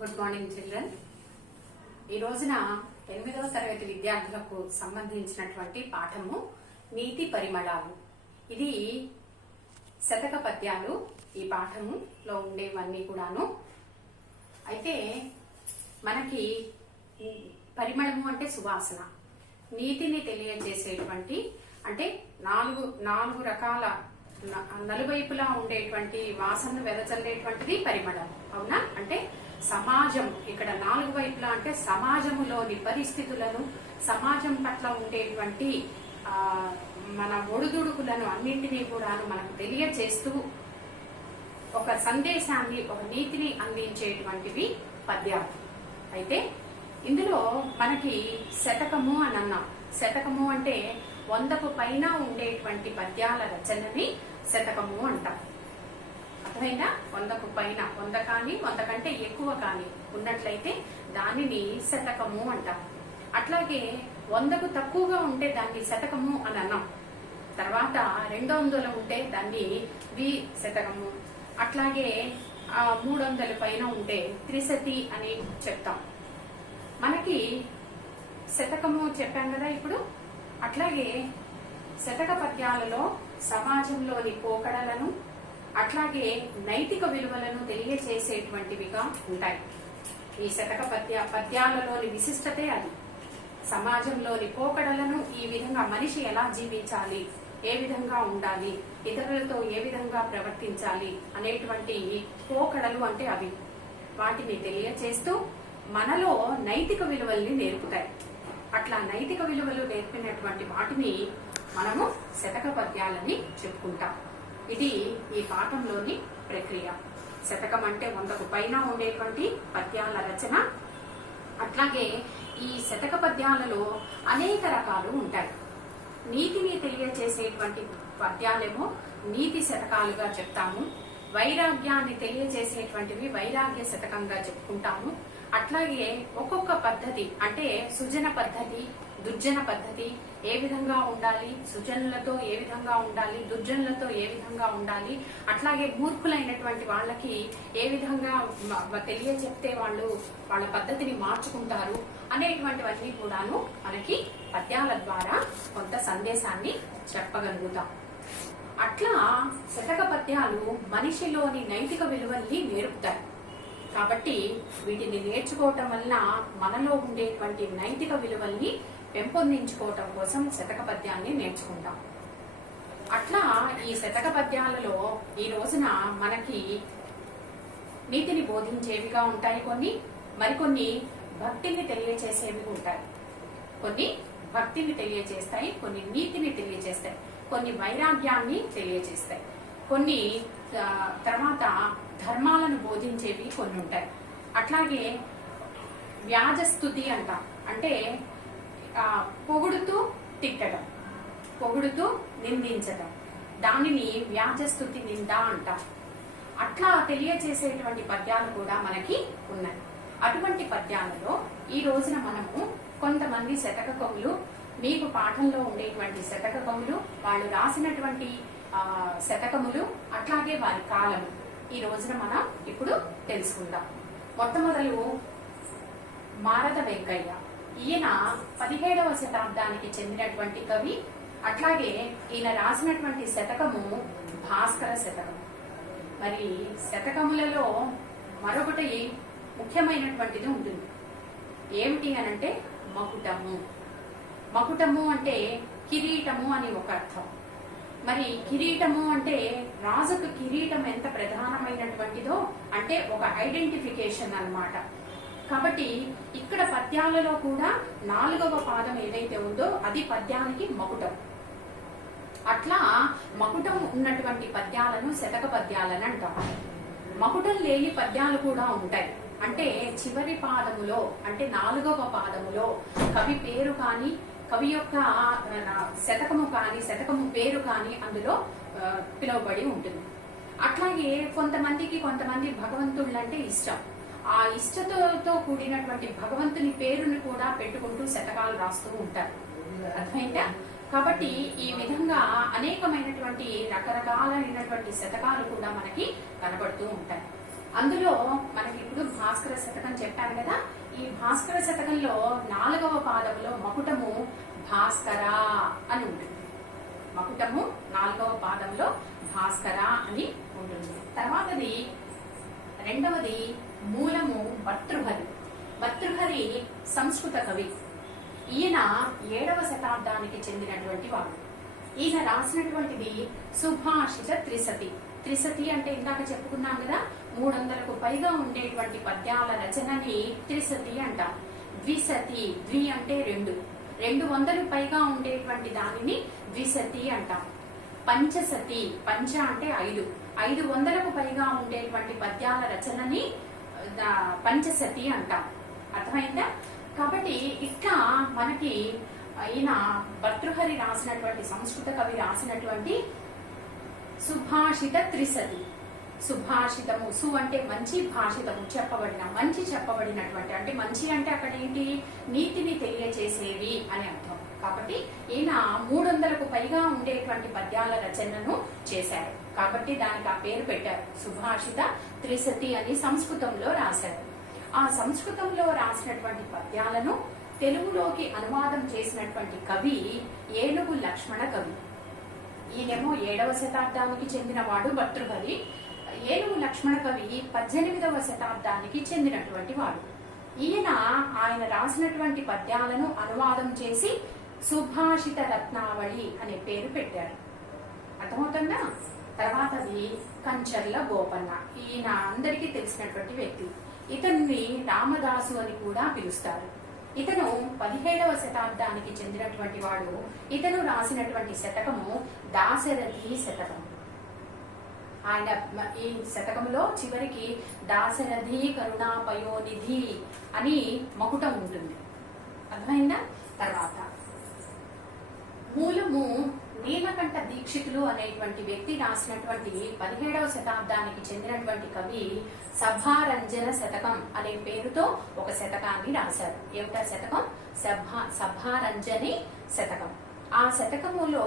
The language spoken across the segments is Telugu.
Good morning children. ఈ రోజున 8వ తరగతి విద్యార్థులకు సంబంధించినటువంటి పాఠము నీతి పరిమళాలు. ఇది శతక పద్యాలు. ఈ పాఠములో ఉండేవన్నీ కూడాను. అయితే మనకి పరిమళము అంటే సువాసన, నీతిని తెలియజేసేటువంటి అంటే నాలుగు రకాల నలువైపులా ఉండేటువంటి వాసనను వెదజల్లేటువంటిది పరిమళం. అవునా? అంటే సమాజం, ఇక్కడ 4 వైపులా అంటే సమాజములోని పరిస్థితులను, సమాజం పట్ల ఉండేటువంటి మన ఒడుదుడుకులను అన్నింటినీ కూడా మనకు తెలియజేస్తూ ఒక సందేశాన్ని, ఒక నీతిని అందించేటువంటివి పద్యాలు. అయితే ఇందులో మనకి శతకము అని అన్నాం. శతకము అంటే 100కు పైన ఉండేటువంటి పద్యాల రచనని శతకము అంటాం. అర్థమైందా? 100కు పైన, 100 కానీ 100 కంటే ఎక్కువ కానీ ఉన్నట్లయితే దానిని శతకము అంటాం. అట్లాగే 100కు తక్కువగా ఉంటే దాన్ని శతకము అని అన్నాం. తర్వాత 200 ఉంటే దాన్ని శతకము, అట్లాగే 300 పైన ఉంటే త్రిశతి అని చెప్తాం. మనకి శతకము చెప్పాం కదా ఇప్పుడు. అట్లాగే శతక పద్యాలలో సమాజంలోని పోకడలను, అట్లాగే నైతిక విలువలను తెలియచేసేటువంటివిగా ఉంటాయి. ఈ శతక పద్యాలలోని విశిష్టతే అది. సమాజంలోని పోకడలను, ఈ విధంగా మనిషి ఎలా జీవించాలి, ఏ విధంగా ఉండాలి, ఇతరులతో ఏ విధంగా ప్రవర్తించాలి అనేటువంటి పోకడలు అంటే అవి. వాటిని తెలియచేస్తూ మనలో నైతిక విలువల్ని నేర్పుతాయి. అట్లా నైతిక విలువలు నేర్పినటువంటి వాటిని మనము శతక పద్యాలని చెప్పుకుంటాం. ఇది ఈ పాఠంలోని ప్రక్రియ. శతకం అంటే 100కు పైన ఉండేటువంటి పద్యాల రచన. అట్లాగే ఈ శతక పద్యాలలో అనేక రకాలు ఉంటాయి. నీతిని తెలియచేసేటువంటి పద్యాలేమో నీతి శతకాలుగా చెప్తాము. వైరాగ్యాన్ని తెలియజేసేటువంటివి వైరాగ్య శతకంగా చెప్పుకుంటాము. అట్లాగే ఒక్కొక్క పద్ధతి అంటే సుజన పద్ధతి, దుర్జన పద్ధతి, ఏ విధంగా ఉండాలి, సుజనులతో ఏ విధంగా ఉండాలి, దుర్జనులతో ఏ విధంగా ఉండాలి, అట్లాగే మూర్ఖులైనటువంటి వాళ్ళకి ఏ విధంగా తెలియచెప్తే వాళ్ళు వాళ్ళ పద్ధతిని మార్చుకుంటారు అనేటువంటివన్నీ కూడాను మనకి పద్యాల ద్వారా కొంత సందేశాన్ని చెప్పగలుగుతాం. అట్లా శతక పద్యాలు మనిషిలోని నైతిక విలువల్ని నేర్పుతాయి. కాబట్టి వీటిని నేర్చుకోవటం వలన మనలో ఉండేటువంటి నైతిక విలువల్ని పెంపొందించుకోవటం కోసం శతక పద్యాన్ని నేర్చుకుంటాం. అట్లా ఈ శతక పద్యాలలో ఈ రోజున మనకి నీతిని బోధించేవిగా ఉంటాయి కొన్ని, మరికొన్ని భక్తిని తెలియచేసేవి ఉంటాయి. కొన్ని భక్తిని తెలియజేస్తాయి, కొన్ని నీతిని తెలియజేస్తాయి, కొన్ని వైరాగ్యాన్ని తెలియజేస్తాయి, కొన్ని తర్వాత ధర్మాలను బోధించేవి కొన్ని ఉంటాయి. అట్లాగే వ్యాజస్తుతి అంటాం. అంటే పొగుడుతూ తిట్టడం, పొగుడుతూ నిందించడం, దానిని వ్యాజస్తుతి నింద అంటాం. అట్లా తెలియజేసేటువంటి పద్యాలు కూడా మనకి ఉన్నాయి. అటువంటి పద్యాలలో ఈ రోజున మనము కొంతమంది శతక కవులు, మీకు పాఠంలో ఉండేటువంటి శతక కవులు, వాళ్ళు రాసినటువంటి శతకములు, అట్లాగే వారి కాలము ఈ రోజున మనం ఇప్పుడు తెలుసుకుందాం. మొట్టమొదలు మారద వెంకయ్య. ఈయన 17వ శతాబ్దానికి చెందినటువంటి కవి. అట్లాగే ఈయన రాసినటువంటి శతకము భాస్కర శతకం. మరి శతకములలో మరొకటి ముఖ్యమైనటువంటిది ఉంటుంది. ఏమిటి అనంటే మకుటము. మకుటము అంటే కిరీటము అని ఒక అర్థం. మరి కిరీటము అంటే రాజుకు కిరీటం ఎంత ప్రధానమైనటువంటిదో అంటే ఒక ఐడెంటిఫికేషన్ అన్నమాట. కాబట్టి ఇక్కడ పద్యాలలో కూడా 4వ పాదం ఏదైతే ఉందో అది పద్యానికి మకుటం. అట్లా మకుటం ఉన్నటువంటి పద్యాలను శతక పద్యాలని అంటాం. మకుటం లేని పద్యాలు కూడా ఉంటాయి. అంటే చివరి పాదములో అంటే 4వ పాదములో కవి పేరు కానీ, కవి యొక్క శతకము కానీ, శతకము పేరు కానీ అందులో పిలువబడి ఉంటుంది. అట్లాగే కొంతమంది భగవంతుళ్ళంటే ఇష్టం. ఆ ఇష్టతో కూడినటువంటి భగవంతుని పేరుని కూడా పెట్టుకుంటూ శతకాలు రాస్తూ ఉంటారు. అర్థమైందా? కాబట్టి ఈ విధంగా అనేకమైనటువంటి రకరకాలైనటువంటి శతకాలు కూడా మనకి కనబడుతూ ఉంటాయి. అందులో మనకి ఇప్పుడు భాస్కర శతకం చెప్పాను కదా. ఈ భాస్కర శతకంలో 4వ పాదములో మకుటము భాస్కర అని ఉంటుంది. మకుటము 4వ పాదంలో భాస్కర అని ఉంటుంది. తర్వాతది రెండవది మూలము భర్తృహరి. భర్తృహరి సంస్కృత కవి. ఈయన 7వ శతాబ్దానికి చెందినటువంటి వాడు. ఈయన రాసినటువంటిది సుభాషిత త్రిశతి. త్రిశతి అంటే ఇందాక చెప్పుకున్నాం కదా, 300కు పైగా ఉండేటువంటి పద్యాల రచనని త్రిశతి అంటాం. ద్విశతి, ద్వి అంటే 200 పైగా ఉండేటువంటి దానిని ద్విశతి అంటాం. పంచశతి, పంచ అంటే 500కు పైగా ఉండేటువంటి పద్యాల రచనని పంచశతి అంటాం. అర్థమైందా? కాబట్టి ఇట్లా మనకి ఈయన భర్తృహరి రాసినటువంటి, సంస్కృత కవి రాసినటువంటి సుభాషిత త్రిశతి. సుభాషితము, సు అంటే మంచి, భాషితము మంచి చెప్పబడినటువంటి, అంటే మంచి అంటే అక్కడ ఏంటి, నీతిని తెలియచేసేవి అని అర్థం. కాబట్టి ఈయన 300కు పైగా ఉండేటువంటి పద్యాల రచనను చేశారు. కాబట్టి దానికి ఆ పేరు పెట్టారు, సుభాషిత త్రిశతి అని సంస్కృతంలో రాశారు. ఆ సంస్కృతంలో రాసినటువంటి పద్యాలను తెలుగులోకి అనువాదం చేసినటువంటి కవి ఏనుగు లక్ష్మణ కవి. ఈయనేమో 7వ శతాబ్దానికి చెందినవాడు భర్తృహరి. ఏనుగు లక్ష్మణ కవి 18వ శతాబ్దానికి చెందినటువంటి వాడు. ఆయన రాసినటువంటి పద్యాలను అనువాదం చేసి సుభాషిత రత్నావళి అనే పేరు పెట్టారు. అర్థమవుతుందా? తర్వాతది కంచర్ల గోపన్న. ఈయన అందరికీ తెలిసినటువంటి వ్యక్తి. ఇతన్ని రామదాసు అని కూడా పిలుస్తారు. ఇతను 17వ శతాబ్దానికి చెందినటువంటి వాడు. ఇతను రాసినటువంటి శతకము దాశరథి శతకం. ఆయన ఈ శతకంలో చివరికి దాశరథి కరుణా పయోనిధి అని మకుటం ఉంటుంది. అర్థమైందా? తర్వాత మూలము నీలకంఠ దీక్షితులు అనేటువంటి వ్యక్తి రాసినటువంటి 17వ శతాబ్దానికి చెందినటువంటి కవి సభారంజన శతకం అనే పేరుతో ఒక శతకాన్ని రాశారు. ఏమిటా శతకం? సభారంజని శతకం. ఆ శతకములో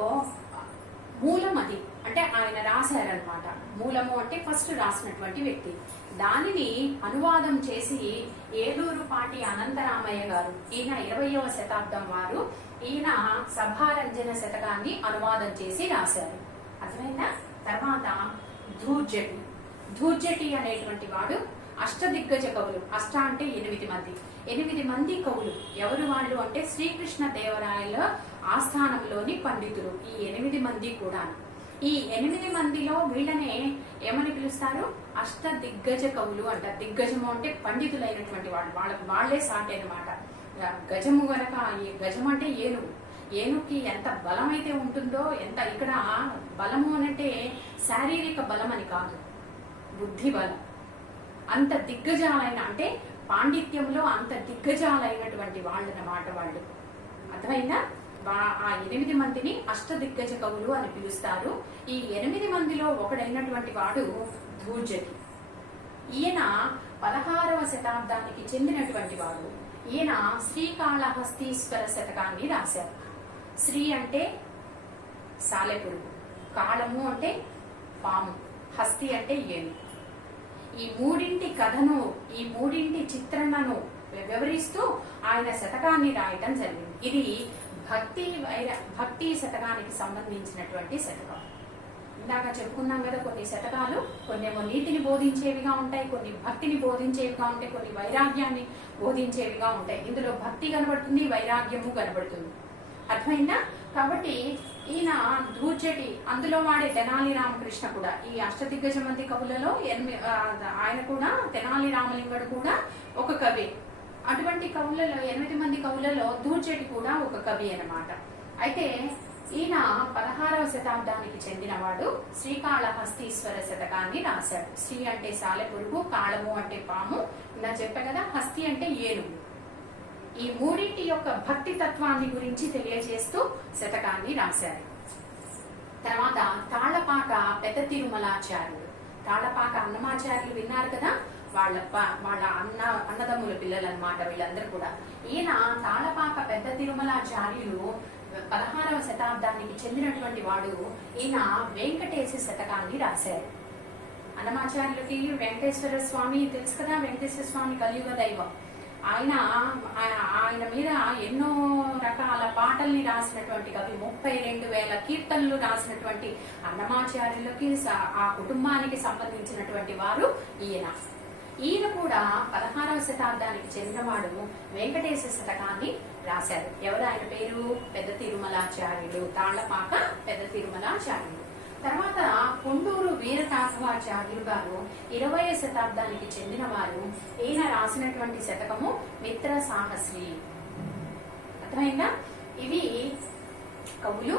మూలం అది, అంటే ఆయన రాశారనమాట. మూలము అంటే ఫస్ట్ రాసినటువంటి వ్యక్తి. దానిని అనువాదం చేసి ఏలూరుపాటి అనంతరామయ్య గారు, ఈయన 20వ శతాబ్దం వారు, ఈయన సభారంజన శతకాన్ని అనువాదం చేసి రాశారు. అర్థమైందా? తర్వాత ధూర్జటి అనేటువంటి వాడు అష్టదిగ్గజ కవులు. అష్ట అంటే 8 మంది కవులు. ఎవరు వాళ్ళు అంటే శ్రీకృష్ణ దేవరాయల ఆస్థానంలోని పండితులు. ఈ 8 మంది కూడా. ఈ 8 మందిలో వీళ్ళనే ఏమని పిలుస్తారు? అష్ట దిగ్గజ కవులు అంటారు. దిగ్గజము అంటే పండితులైనటువంటి వాళ్ళు, వాళ్లే సాటి అనమాట. గజము గనక, గజం అంటే ఏనుగుకి ఎంత బలం అయితే ఉంటుందో, ఎంత ఇక్కడ బలము అంటే శారీరక బలం అని కాదు, బుద్ధి బలం. అంత దిగ్గజాలైన, అంటే పాండిత్యంలో అంత దిగ్గజాలైనటువంటి వాళ్ళనమాట వాళ్ళు. అర్థమైందా? ఆ 8 మందిని అష్టదిగ్గజ కవులు అని పిలుస్తారు. ఈ 8 మందిలో ఒకడైనటువంటి వాడు ధూర్జటి. ఈయన 16వ శతాబ్దానికి చెందినటువంటి వాడు. ఈయన శ్రీకాళహస్తీశ్వర శతకాన్ని రాశారు. శ్రీ అంటే సాలెపురుగు, కాళము అంటే పాము, హస్తి అంటే ఏనుగు. ఈ మూడింటి కథను, ఈ మూడింటి చిత్రణను వివరిస్తూ ఆయన శతకాన్ని రాయటం జరిగింది. ఇది భక్తి శతకానికి సంబంధించినటువంటి శతకం. ఇందాక చెప్పుకున్నాం కదా, కొన్ని శతకాలు కొన్నేమో నీతిని బోధించేవిగా ఉంటాయి, కొన్ని భక్తిని బోధించేవిగా ఉంటాయి, కొన్ని వైరాగ్యాన్ని బోధించేవిగా ఉంటాయి. ఇందులో భక్తి కనబడుతుంది, వైరాగ్యము కనబడుతుంది. అర్థమైందా? కాబట్టి ఈయన ధూర్జటి, అందులో వాడే తెనాలి రామకృష్ణ కూడా, ఈ అష్టదిగ్గజ మంది కవులలో ఆయన కూడా, తెనాలి రామలింగడు కూడా ఒక కవి. అటువంటి కవులలో 8 మంది కవులలో ధూర్జటి కూడా ఒక కవి అన్నమాట. అయితే ఈయన 16వ శతాబ్దానికి చెందినవాడు. శ్రీకాళహస్తీశ్వర శతకాన్ని రాశాడు. శ్రీ అంటే సాలెపురుగు, కాళము అంటే పాము, ఇలా చెప్పా కదా, హస్తి అంటే ఏనుగు. ఈ మూడింటి యొక్క భక్తి తత్వాన్ని గురించి తెలియజేస్తూ శతకాన్ని రాశారు. తర్వాత తాళపాక పెద్ద తిరుమలాచార్యులు. తాళపాక అన్నమాచార్యులు విన్నారు కదా, వాళ్ళ అన్నదమ్ముల పిల్లలు అన్నమాట వీళ్ళందరూ కూడా. ఈయన తాళపాక పెద్ద తిరుమలాచార్యులు 16వ శతాబ్దానికి చెందినటువంటి వాడు. ఈయన వెంకటేశ శతకాన్ని రాశారు. అన్నమాచార్యులకి వెంకటేశ్వర స్వామి తెలుసు కదా, వెంకటేశ్వర స్వామి కలియుగ దైవం. ఆయన ఆయన మీద ఎన్నో రకాల పాటల్ని రాసినటువంటి కవి, 32,000 కీర్తనలు రాసినటువంటి అన్నమాచార్యులకి ఆ కుటుంబానికి సంబంధించినటువంటి వారు ఈయన కూడా 16వ శతాబ్దానికి చెందినవాడు. వెంకటేశ్వర శతకాన్ని రాశారు. ఎవరు ఆయన పేరు? పెద్ద తిరుమలాచార్యులు, తాళ్లపాక పెద్ద తిరుమలాచార్యులు. తర్వాత కొండూరు వీరరాఘవాచార్యులు గారు 20వ శతాబ్దానికి చెందిన వారు. ఈయన రాసినటువంటి శతకము మిత్ర సాహస్రి. అర్థమైందా? ఇవి కవులు,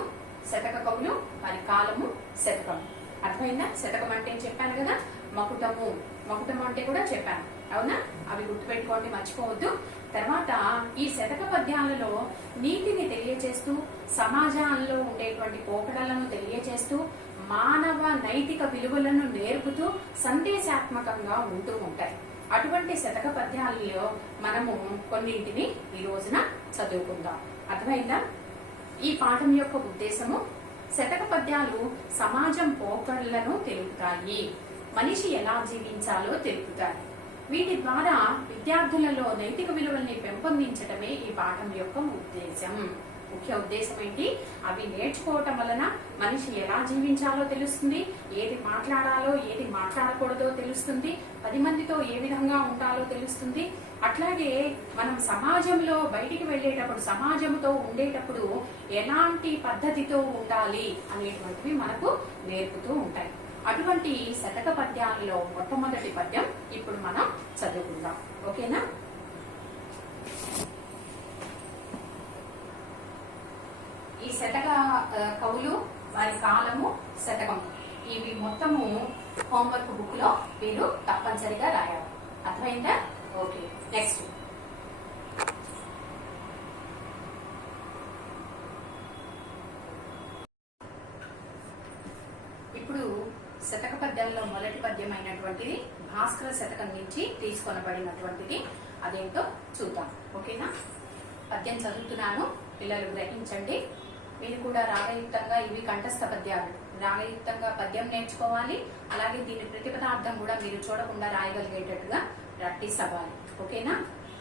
శతక కవులు, వారి కాలము, శతకము. అర్థమైందా? శతకం అంటే చెప్పాను కదా, మకుటము అంటే కూడా చెప్పాను, అవునా? అవి గుర్తుపెట్టుకోండి, మర్చిపోవద్దు. తర్వాత ఈ శతక పద్యాలలో నీతిని తెలియచేస్తూ, సమాజంలో ఉండేటువంటి పోకడలను తెలియచేస్తూ, మానవ నైతిక విలువలను నేర్పుతూ సందేశాత్మకంగా ఉంటూ ఉంటాయి. అటువంటి శతక పద్యాలలో మనము కొన్నింటిని ఈ రోజున చదువుకుందాం. అర్థమైందా? ఈ పాఠం యొక్క ఉద్దేశము, శతక పద్యాలు సమాజం పోకడలను తెలుపుతాయి, మనిషి ఎలా జీవించాలో తెలుపుతాయి. వీటి ద్వారా విద్యార్థులలో నైతిక విలువల్ని పెంపొందించడమే ఈ పాఠం యొక్క ఉద్దేశం. ముఖ్య ఉద్దేశం ఏంటి? అవి నేర్చుకోవటం వలన మనిషి ఎలా జీవించాలో తెలుస్తుంది, ఏది మాట్లాడాలో ఏది మాట్లాడకూడదో తెలుస్తుంది, 10 మందితో ఏ విధంగా ఉండాలో తెలుస్తుంది. అట్లాగే మనం సమాజంలో బయటికి వెళ్ళేటప్పుడు, సమాజంతో ఉండేటప్పుడు ఎలాంటి పద్ధతితో ఉండాలి అనేటువంటివి మనకు నేర్పుతూ ఉంటాయి. అటువంటి శతక పద్యాలలో మొట్టమొదటి పద్యం ఇప్పుడు మనం చదువుకుందాం. ఓకేనా? ఈ శతక కవులు, వారి కాలము, శతకం, ఇవి మొత్తము హోంవర్క్ బుక్ లో మీరు తప్పనిసరిగా రాయాలి. అర్థమైందా? Okay, next. ఇప్పుడు శతక పద్యంలో మొదటి పద్యం అయినటువంటిది భాస్కర శతకం నుంచి తీసుకొనబడినటువంటిది. అదేంటో చూద్దాం. ఓకేనా? పద్యం చదువుతున్నాను, పిల్లలు గ్రహించండి. మీరు కూడా రాగయుక్తంగా, ఇవి కంఠస్థ పద్యాలు, రాగయుక్తంగా పద్యం నేర్చుకోవాలి. అలాగే దీని ప్రతిపదార్థం కూడా మీరు చూడకుండా రాయగలిగేటట్టుగా ప్రాక్టీస్ అవ్వాలి. ఓకేనా?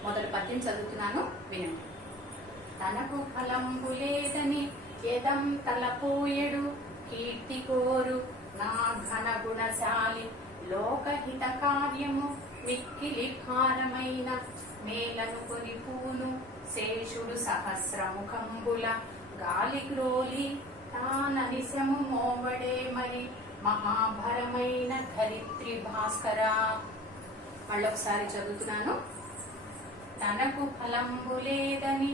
మొదటి పద్యం చదువుతున్నాను, వినండి. తనకు ఫలంబు లేదని ఎదం తలపోయెడు, కీర్తి కోరు నా ఘన గుణశాలి, లోకహిత కార్యము మిక్కిలి భారమైన, మేలను కొని పూను శేషుడు సహస్రముఖంబుల, గాలి గ్రోలి తాననిశము మోవడే మరి, మహాభరమైన ధరిత్రి భాస్కర. మళ్ళొకసారి చదువుతున్నాను. తనకు ఫలంబు లేదని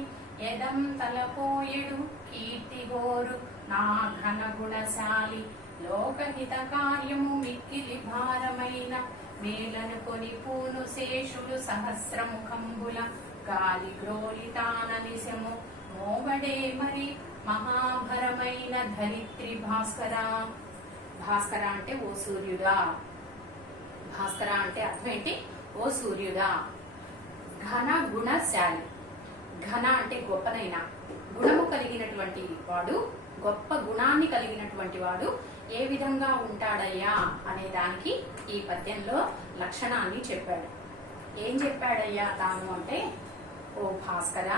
ఎదం తలపోయెడు, కీర్తి గోరు నా ఘన గుణశాలి, లోకహిత కార్యము మిక్కిలి భారమైన, మేలను కొని పూను శేషుడు సహస్రముఖంబుల, గాలి గ్రోలి తాననిశము మోవడే మరి, మహాభరమైన ధరిత్రి భాస్కర. భాస్కర అంటే ఓ సూర్యుడా. భాస్కర అంటే అర్థం ఏంటి? ఓ సూర్యుడా. ఘన గుణశాలి. ఘన అంటే గొప్పనైన, గుణము కలిగినటువంటి వాడు, గొప్ప గుణాన్ని కలిగినటువంటి వాడు ఏ విధంగా ఉంటాడయ్యా అనే దానికి ఈ పద్యంలో లక్షణాన్ని చెప్పాడు. ఏం చెప్పాడయ్యా తాను అంటే, ఓ భాస్కర,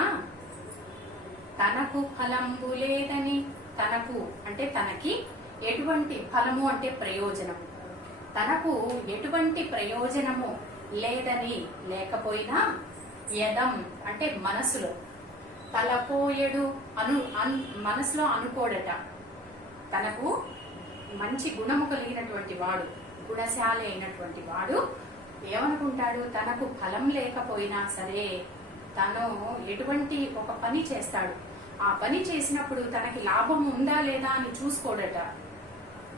తనకు ఫలంబు లేదని, తనకు అంటే తనకి, ఎటువంటి ఫలము అంటే ప్రయోజనం, తనకు ఎటువంటి ప్రయోజనము లేదని, లేకపోయినా, యదం అంటే మనసులో, తలపోయెడు మనసులో అనుకోడట. తనకు మంచి గుణము కలిగినటువంటి వాడు, గుణశాలి అయినటువంటి వాడు ఏమనుకుంటాడు? తనకు ఫలం లేకపోయినా సరే తను ఎటువంటి ఒక పని చేస్తాడు, ఆ పని చేసినప్పుడు తనకి లాభం ఉందా లేదా అని చూసుకోడట.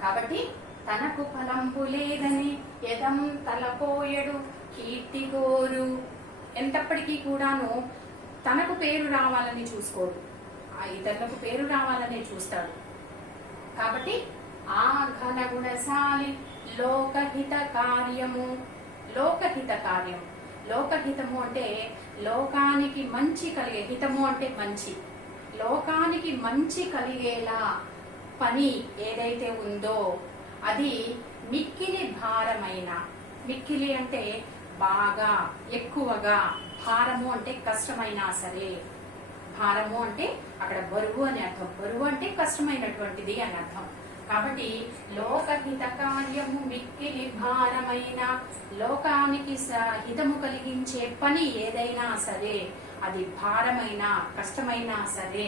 కాబట్టి తనకు ఫలంబు లేదని ఎదం తలపోయెడు, కీర్తి గోరు, ఎంతప్పటికీ కూడాను తనకు పేరు రావాలని చూసుకోడు, ఆ ఇతరులకు పేరు రావాలనే చూస్తాడు. కాబట్టి ఆ ఘన గుణశాలి, లోకహిత కార్యము, లోకహిత కార్యం, లోకహితము అంటే లోకానికి మంచి కలిగే, హితము అంటే మంచి, లోకానికి మంచి కలిగేలా పని ఏదైతే ఉందో అది మిక్కిలి భారమైన, మిక్కిలి అంటే బాగా, ఎక్కువగా, భారము అంటే కష్టమైనా సరే, భారము అంటే అక్కడ బరువు అని అర్థం, బరువు అంటే కష్టమైనటువంటిది అని అర్థం. కాబట్టి లోకహిత కార్యము మిక్కిలి భారమైన, లోకానికి హితము కలిగించే పని ఏదైనా సరే, అది భారమైన కష్టమైనా సరే,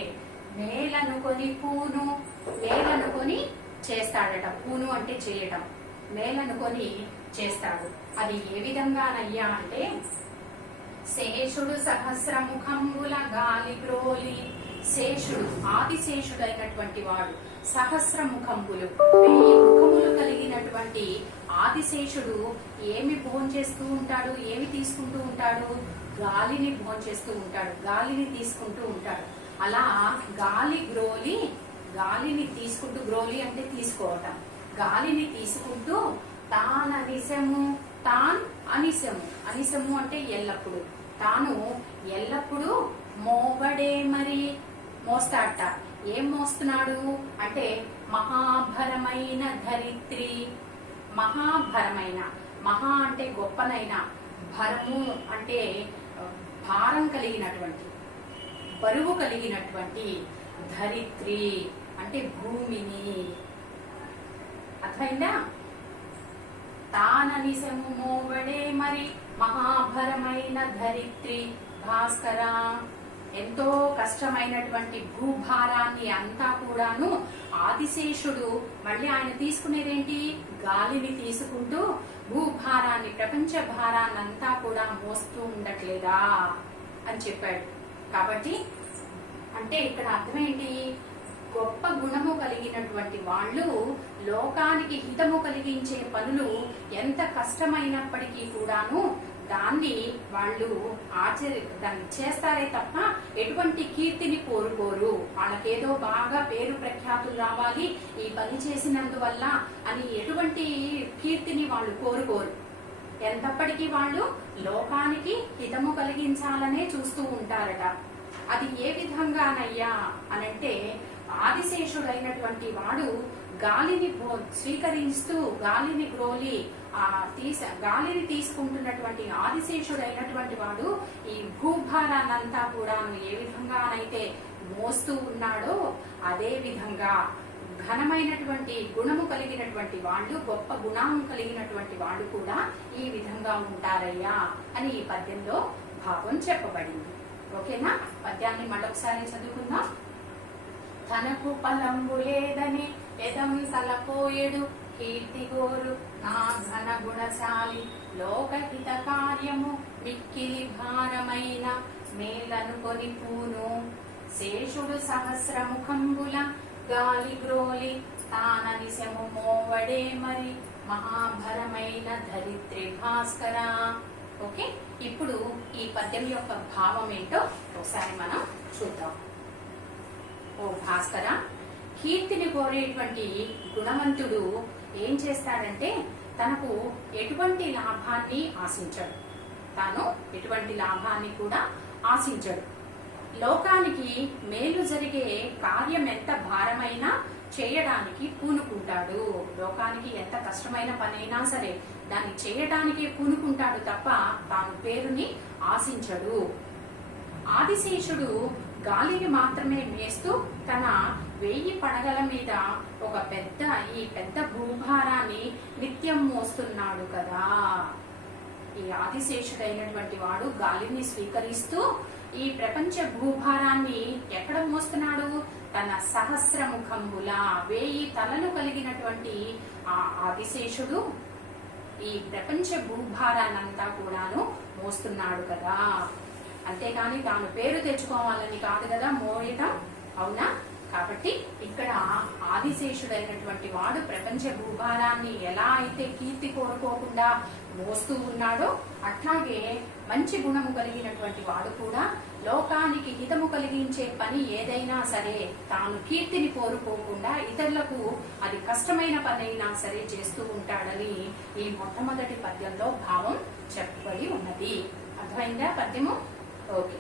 మేలనుకొని పూను, మేలనుకొని చేస్తాడట. పూను అంటే చేయటం, మేలనుకొని చేస్తాడు. అది ఏ విధంగానయ్యా అంటే, శేషుడు సహస్రముఖంబుల గాలి గ్రోలి, శేషుడు ఆదిశేషుడైనటువంటి వాడు, సహస్రముఖంబులు 1000 ముఖములు కలిగినటువంటి ఆదిశేషుడు ఏమి భోంచేస్తూ ఉంటాడు, ఏమి తీసుకుంటూ ఉంటాడు? గాలిని భోంచేస్తూ ఉంటాడు, గాలిని తీసుకుంటూ ఉంటాడు. అలా గాలి గ్రోలి, గాలిని తీసుకుంటూ, గ్రోలి అంటే తీసుకోవటం, గాలిని తీసుకుంటూ తాననిశము, తాన్ అనిశము, అనిశము అంటే ఎల్లప్పుడు, తాను ఎల్లప్పుడూ మోవడే, మరి మోస్తాడట. ఏం మోస్తున్నాడు అంటే మహాభరమైన ధరిత్రి, మహాభరమైన, మహా అంటే గొప్పనైన, భరము అంటే భారం కలిగినటువంటి, బరువు కలిగినటువంటి, ధరిత్రి అంటే భూమిని. అర్థమైందా? తాననిశము మోవడే, మరి మహాభరమైన ధరిత్రి భాస్కర, ఎంతో కష్టమైనటువంటి భూభారాన్ని అంతా కూడాను ఆదిశేషుడు, మళ్ళీ ఆయన తీసుకునేదేంటి? గాలిని తీసుకుంటూ భూభారాన్ని, ప్రపంచ భారాన్ని అంతా కూడా మోస్తూ ఉండట్లేదా అని చెప్పాడు. కాబట్టి అంటే ఇక్కడ అర్థమేంటి? గొప్ప గుణము కలిగినటువంటి వాళ్ళు లోకానికి హితము కలిగించే పనులు ఎంత కష్టమైనప్పటికీ కూడాను దాన్ని వాళ్ళు దాన్ని చేస్తారే తప్ప ఎటువంటి కీర్తిని కోరుకోరు. వాళ్ళకేదో బాగా పేరు ప్రఖ్యాతులు రావాలి ఈ పని చేసినందువల్ల అని ఎటువంటి కీర్తిని వాళ్ళు కోరుకోరు. ఎంతప్పటికీ వాళ్ళు లోకానికి హితము కలిగించాలనే చూస్తూ ఉంటారట. అది ఏ విధంగానయ్యా అనంటే, ఆదిశేషుడైనటువంటి వాడు గాలిని స్వీకరిస్తూ, గాలిని గ్రోలి గాలిని తీసుకుంటున్నటువంటి ఆదిశేషుడైనటువంటి వాడు ఈ భూభారాన్నంతా కూడా ఏ విధంగానైతే మోస్తూ ఉన్నాడో అదే విధంగా ఘనమైనటువంటి గుణము కలిగినటువంటి వాళ్ళు, గొప్ప గుణం కలిగినటువంటి వాళ్ళు కూడా ఈ విధంగా ఉంటారయ్యా అని ఈ పద్యంలో భావం చెప్పబడింది. ఓకేనా? పద్యాన్ని మరొకసారి చదువుకుందాం. తనకు పలంబు లేదని ఎదం తలపోయేడు, కీర్తి గోరు నా ఘన గుణశాలి, లోకహిత కార్యము మిక్కిలి భారమైన, మేలనుకొని పూను, శేషుడు సహస్రముఖంబుల గాలి గ్రోలి, తాననిశము మోవడే, మరి మహాభరమైన ధరిత్రి భాస్కర. ఓకే, ఇప్పుడు ఈ పద్యం యొక్క భావం ఏంటో ఒకసారి మనం చూద్దాం. ఓ భాస్కర, కీర్తిని కోరేటువంటి గుణవంతుడు ఏం చేస్తాడంటే తనకు ఎటువంటి లాభాన్ని ఆశించడు, తాను ఎటువంటి లాభాన్ని కూడా ఆశించడు. లోకానికి మేలు జరిగే కార్యం ఎంత భారమైనా చేయడానికి పూనుకుంటాడు. లోకానికి ఎంత కష్టమైన పనైనా సరే దాన్ని చేయడానికి పూనుకుంటాడు తప్ప తాను పేరుని ఆశించడు. ఆదిశేషుడు గాలిని మాత్రమే మేస్తూ తన 1000 పడగల మీద ఒక పెద్ద భూభారాన్ని నిత్యం మోస్తున్నాడు కదా. ఈ ఆదిశేషుడైనటువంటి వాడు గాలిని స్వీకరిస్తూ ఈ ప్రపంచ భూభారాన్ని ఎక్కడ మోస్తున్నాడు? తన సహస్రముఖంబుల 1000 తలలు కలిగినటువంటి ఆ ఆదిశేషుడు ఈ ప్రపంచ భూభారాన్నంతా కూడాను మోస్తున్నాడు కదా. అంతేకాని తాను పేరు తెచ్చుకోవాలని కాదు కదా మోయటం, అవునా? కాబట్టి ఇక్కడ ఆదిశేషుడైనటువంటి వాడు ప్రపంచ భూభారాన్ని ఎలా అయితే కీర్తి కోరుకోకుండా మోస్తూ ఉన్నాడో అట్లాగే మంచి గుణము కలిగినటువంటి వాడు కూడా లోకానికి హితము కలిగించే పని ఏదైనా సరే తాను కీర్తిని కోరుకోకుండా ఇతరులకు అది కష్టమైన పనైనా సరే చేస్తూ ఉంటాడని ఈ మొట్టమొదటి పద్యంలో భావం చెప్పబడి ఉన్నది. అర్థమైందా పద్యము? ఓకే.